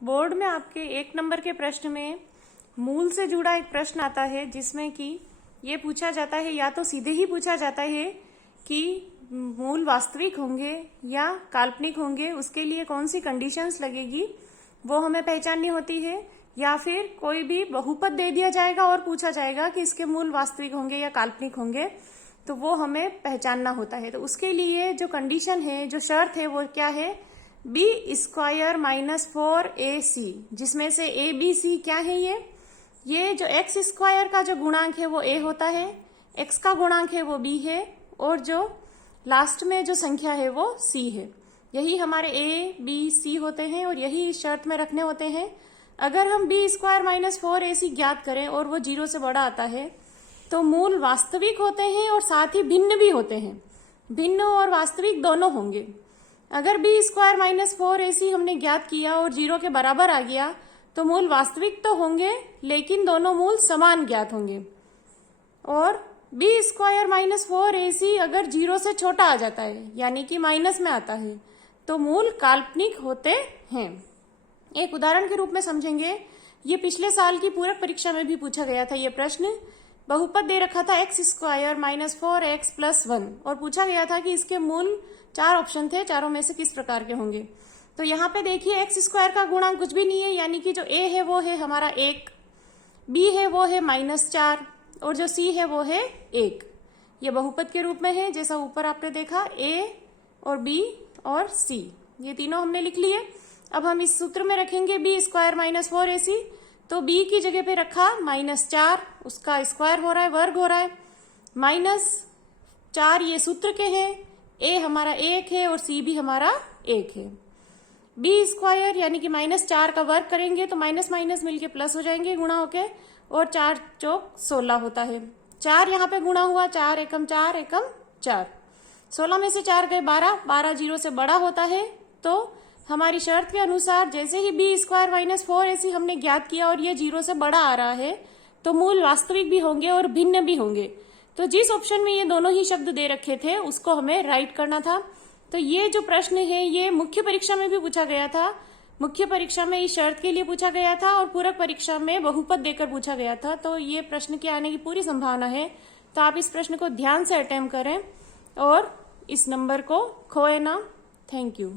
Board में आपके 1 number के प्रश्न में मूल से जुड़ा एक प्रश्न आता है जिसमें कि ये पूछा जाता है, या तो सीधे ही पूछा जाता है कि मूल वास्तविक होंगे या काल्पनिक होंगे, उसके लिए कौन सी कंडीशंस लगेगी वो हमें पहचाननी होती है, या फिर कोई भी बहुपद दे दिया जाएगा और पूछा जाएगा कि इसके मूल वास्तविक होंगे या काल्पनिक होंगे, तो वो हमें पहचानना होता है। तो उसके लिए जो कंडीशन है, जो शर्त है, वो क्या है, b² - 4ac, जिसमें से a b c क्या है, ये जो x² का जो गुणांक है वो a होता है, x का गुणांक है वो b है, और जो लास्ट में जो संख्या है वो c है। यही हमारे a b c होते हैं और यही इस शर्त में रखने होते हैं। अगर हम b² - 4ac ज्ञात करें और वो 0 से बड़ा आता है तो मूल वास्तविक होते हैं और साथ ही भिन्न भी होते हैं। भिन्न और वास्तविक दोनों होंगे। अगर b² - 4ac हमने ज्ञात किया और 0 के बराबर आ गया तो मूल वास्तविक तो होंगे लेकिन दोनों मूल समान ज्ञात होंगे। और b² - 4ac अगर 0 से छोटा आ जाता है यानी कि माइनस में आता है तो मूल काल्पनिक होते हैं। एक उदाहरण के रूप में समझेंगे। ये पिछले साल की पूरक परीक्षा में भी पूछा गया था। ये प्रश्न बहुपद दे रखा था x² - 4x + 1 और पूछा गया था कि इसके मूल 4 ऑप्शन थे, चारों में से किस प्रकार के होंगे। तो यहाँ पे देखिए x² का गुणांक कुछ भी नहीं है, यानी कि जो a है वो है हमारा 1, b है वो है -4 और जो c है वो है 1। ये बहुपद के रूप में है, जैसा ऊपर आपने देखा a और b और c, ये तीनों हमने लिख लिए। अब हम इस सूत्र में रखेंगे b² - 4ac, तो b की जगह पे रखा -4, उसका स्क्वायर हो रहा है, वर्ग हो रहा है, -4 ये सूत्र के हैं, a हमारा 1 है और c भी हमारा 1 है। b² यानी कि -4 का वर्ग करेंगे तो माइनस माइनस मिलके प्लस हो जाएंगे गुणा होके, और 4 चौक 16 होता है। 4 यहाँ पे गुणा हुआ, 4 एकम 4 एकम 4, 16 में से 4 गए 12, 12 0 से बड़ा होता है। तो हमारी शर्त के अनुसार जैसे ही b² - 4ac हमने ज्ञात किया और ये 0 से बड़ा आ रहा है तो मूल वास्तविक भी होंगे और भिन्न भी होंगे। तो जिस ऑप्शन में ये दोनों ही शब्द दे रखे थे उसको हमें राइट करना था। तो ये जो प्रश्न है ये मुख्य परीक्षा में भी पूछा गया था। मुख्य परीक्षा में इस शर्त के लिए पूछा गया था और पूरक परीक्षा में बहुपद देकर पूछा गया था। तो ये प्रश्न के आने की पूरी संभावना है। तो आप इस प्रश्न को ध्यान से अटेम्प्ट करें और इस नंबर को खोए ना। Thank you.